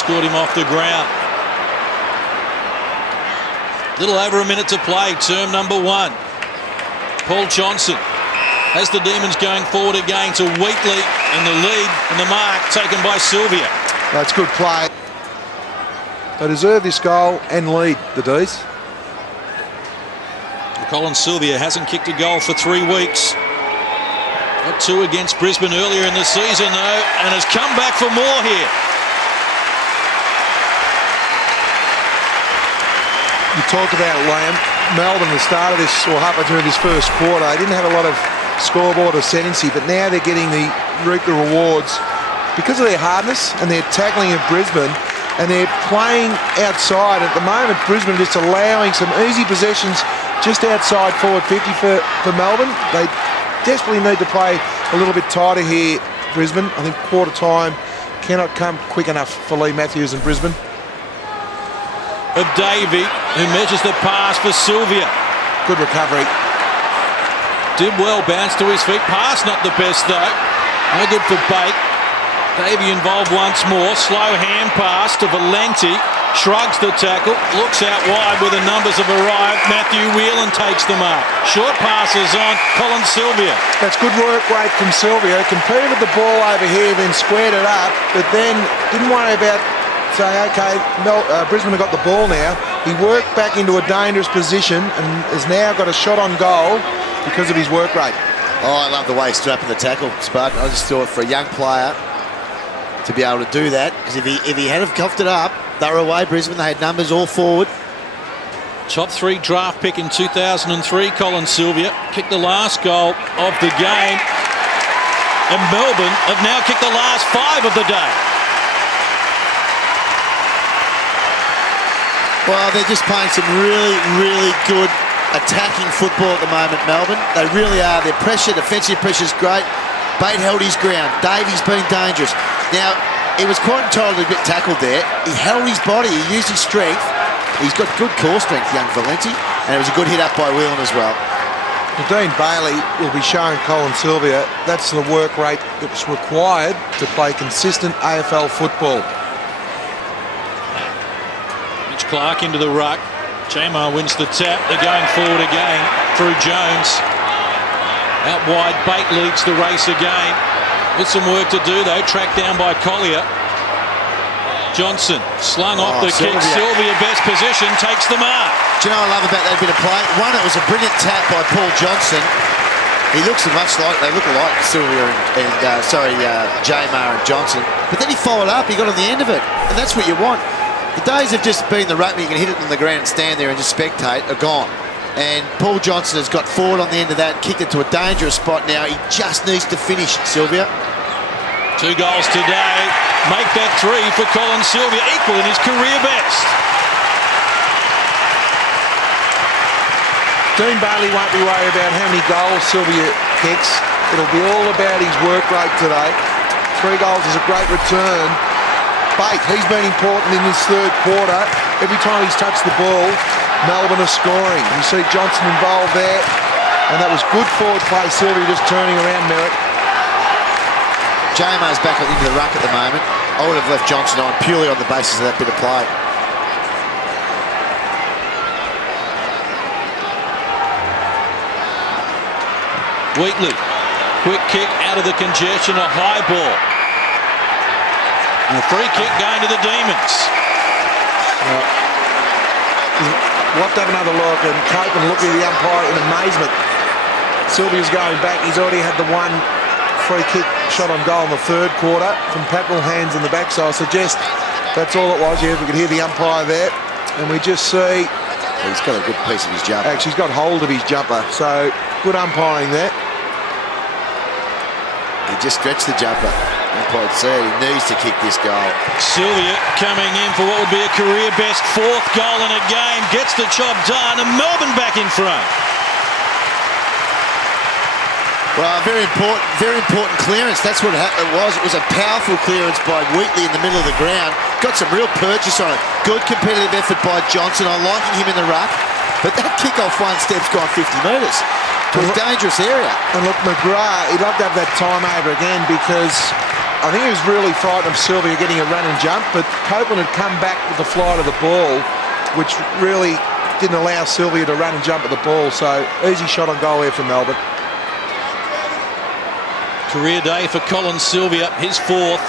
escort him off the ground. Little over a minute to play, term number 1. Paul Johnson has the Demons going forward again to Wheatley, and the lead and the mark taken by Sylvia. That's good play. They deserve this goal and lead, the D's. Colin Sylvia hasn't kicked a goal for 3 weeks. Got 2 against Brisbane earlier in the season, though, and has come back for more here. You talked about it, Liam. Melbourne, the start of this, or halfway through this first quarter, they didn't have a lot of scoreboard ascendancy, but now they're getting reap the rewards because of their hardness and their tackling of Brisbane, and they're playing outside. At the moment, Brisbane just allowing some easy possessions just outside forward 50 for Melbourne. They desperately need to play a little bit tighter here, Brisbane. I think quarter time cannot come quick enough for Lee Matthews and Brisbane. Of Davey, who measures the pass for Sylvia. Good recovery. Did well, bounced to his feet. Pass not the best though. No good for Bate. Davey involved once more. Slow hand pass to Valenti. Shrugs the tackle. Looks out wide where the numbers have arrived. Matthew Whelan takes the mark. Short passes on Colin Sylvia. That's good work rate from Sylvia. Competed with the ball over here, then squared it up, but then didn't worry about saying, okay, Brisbane have got the ball now. He worked back into a dangerous position and has now got a shot on goal because of his work rate. Oh, I love the way he stood up in the tackle, Spud. I just thought for a young player to be able to do that, because if he had have coughed it up, they were away, Brisbane. They had numbers all forward. Top 3 draft pick in 2003, Colin Sylvia. Kicked the last goal of the game. And Melbourne have now kicked the last 5 of the day. Well, they're just playing some really, really good attacking football at the moment, Melbourne. They really are. Their pressure, defensive pressure is great. Bate held his ground. Davies been dangerous. Now, he was quite entitled to get tackled there. He held his body. He used his strength. He's got good core strength, young Valenti. And it was a good hit up by Whelan as well. Dean Bailey will be showing Colin Sylvia that's the work rate that's required to play consistent AFL football. Clark into the ruck. Jamar wins the tap. They're going forward again through Jones. Out wide, Bate leads the race again. With some work to do though. Tracked down by Collier. Johnson slung off the kick. Sylvia best position, takes the mark. Do you know what I love about that bit of play? One, it was a brilliant tap by Paul Johnson. He looks much like, they look alike, Sylvia and Jamar and Johnson. But then he followed up, he got on the end of it. And that's what you want. The days of just being the rugby, you can hit it on the ground and stand there and just spectate, are gone. And Paul Johnson has got forward on the end of that, kicked it to a dangerous spot now. He just needs to finish, Sylvia. 2 goals today. Make that 3 for Colin Sylvia, equaling his career best. Dean Bailey won't be worried about how many goals Sylvia kicks. It'll be all about his work rate today. 3 goals is a great return. Bate, he's been important in this third quarter. Every time he's touched the ball, Melbourne are scoring. You see Johnson involved there, and that was good forward play. Sylvia just turning around Merritt. Jamar's back into the ruck at the moment. I would have left Johnson on purely on the basis of that bit of play. Wheatley, quick kick out of the congestion, a high ball. And a free kick going to the Demons. We'll have to have another look, and Cope and look at the umpire in amazement. Sylvia's going back. He's already had the 1 free kick shot on goal in the third quarter from Patnell hands in the back, so I suggest that's all it was. Yeah, we could hear the umpire there, and we just see he's got a good piece of his jumper. Actually, he's got hold of his jumper, so good umpiring there. He just stretched the jumper. Umpire said he needs to kick this goal. Sylvia coming in for what would be a career best 4th goal in a game, gets the job done, and Melbourne back in front. Well, very important clearance. That's what it was. It was a powerful clearance by Wheatley in the middle of the ground. Got some real purchase on it. Good competitive effort by Johnson. I'm liking him in the ruck. But that kick-off 1 step's gone 50 metres to a dangerous area. And look, McGrath, he'd love to have that time over again because I think he was really frightened of Sylvia getting a run and jump, but Copeland had come back with the flight of the ball, which really didn't allow Sylvia to run and jump at the ball. So easy shot on goal there for Melbourne. Career day for Colin Sylvia, his 4th.